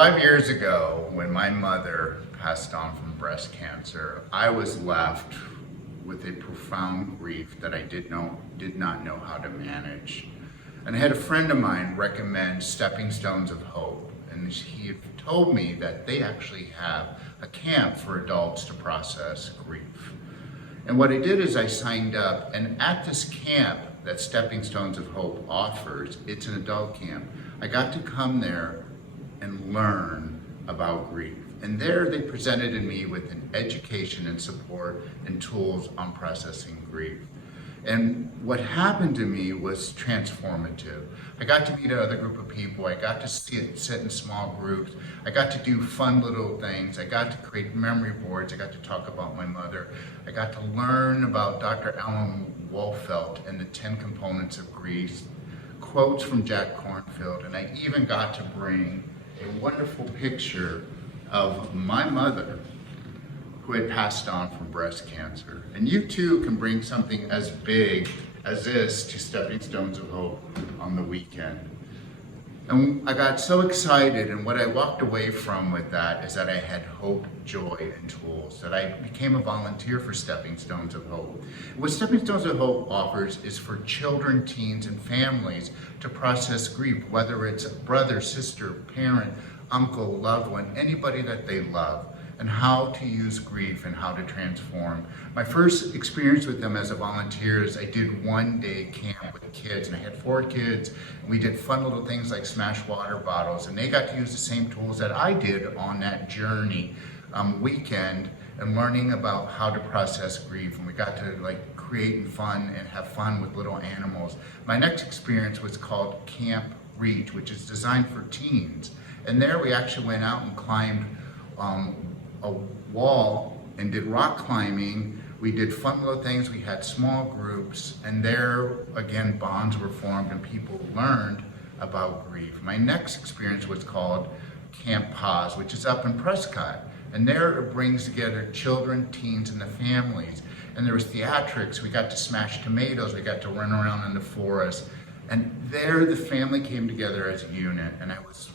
5 years ago, when my mother passed on from breast cancer, I was left with a profound grief that I did not know how to manage. And I had a friend of mine recommend Stepping Stones of Hope, and he had told me that they actually have a camp for adults to process grief. And what I did is I signed up, and at this camp that Stepping Stones of Hope offers, it's an adult camp, I got to come there and learn about grief. And there they presented me with an education and support and tools on processing grief. And what happened to me was transformative. I got to meet another group of people. I got to sit in small groups. I got to do fun little things. I got to create memory boards. I got to talk about my mother. I got to learn about Dr. Alan Wolfelt and the 10 components of grief, quotes from Jack Kornfield, and I even got to bring a wonderful picture of my mother who had passed on from breast cancer. And you too can bring something as big as this to Stepping Stones of Hope on the weekend. And I got so excited, and what I walked away from with that is that I had hope, joy, and tools, that I became a volunteer for Stepping Stones of Hope. What Stepping Stones of Hope offers is for children, teens, and families to process grief, whether it's a brother, sister, parent, uncle, loved one, anybody that they love, and how to use grief and how to transform. My first experience with them as a volunteer is I did one-day camp with kids, and I had 4 kids, and we did fun little things like smash water bottles, and they got to use the same tools that I did on that journey weekend, and learning about how to process grief, and we got to create and have fun with little animals. My next experience was called Camp Reach, which is designed for teens, and there we actually went out and climbed a wall and did rock climbing. We did fun little things. We had small groups, and there again bonds were formed and people learned about grief. My next experience was called Camp Pause, which is up in Prescott, and there it brings together children, teens, and the families. And there was theatrics. We got to smash tomatoes. We got to run around in the forest, and there the family came together as a unit, and I was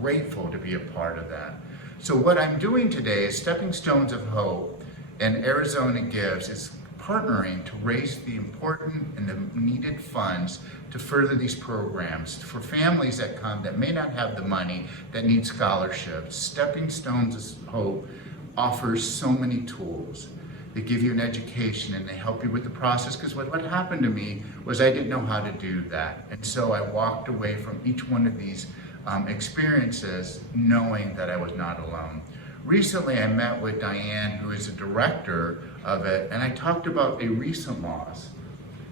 grateful to be a part of that. So what I'm doing today is Stepping Stones of Hope and Arizona Gives is partnering to raise the important and the needed funds to further these programs for families that come that may not have the money, that need scholarships. Stepping Stones of Hope offers so many tools. They give you an education and they help you with the process, because what happened to me was I didn't know how to do that. And so I walked away from each one of these experiences knowing that I was not alone. Recently I met with Diane, who is a director of it, and I talked about a recent loss.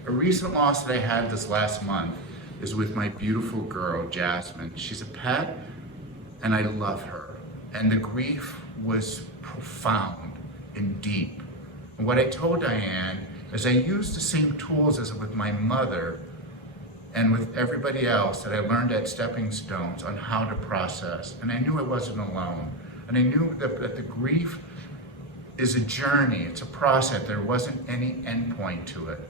A recent loss that I had this last month is with my beautiful girl, Jasmine. She's a pet, and I love her. And the grief was profound and deep. And what I told Diane is I used the same tools as with my mother and with everybody else that I learned at Stepping Stones on how to process. And I knew I wasn't alone. And I knew that the grief is a journey, it's a process. There wasn't any end point to it.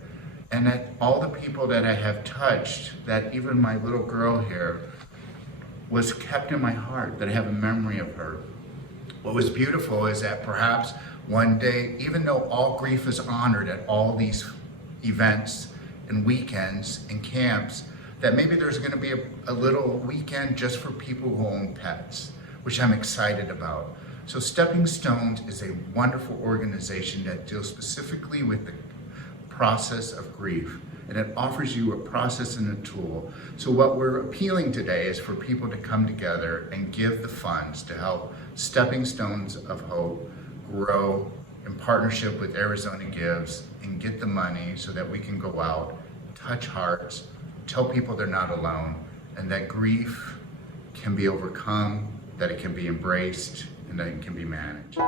And that all the people that I have touched, that even my little girl here, was kept in my heart, that I have a memory of her. What was beautiful is that perhaps one day, even though all grief is honored at all these events and weekends and camps, that maybe there's going to be a little weekend just for people who own pets, which I'm excited about. So Stepping Stones is a wonderful organization that deals specifically with the process of grief, and it offers you a process and a tool. So what we're appealing today is for people to come together and give the funds to help Stepping Stones of Hope grow in partnership with Arizona Gives and get the money so that we can go out, touch hearts, tell people they're not alone, and that grief can be overcome, that it can be embraced, and that it can be managed.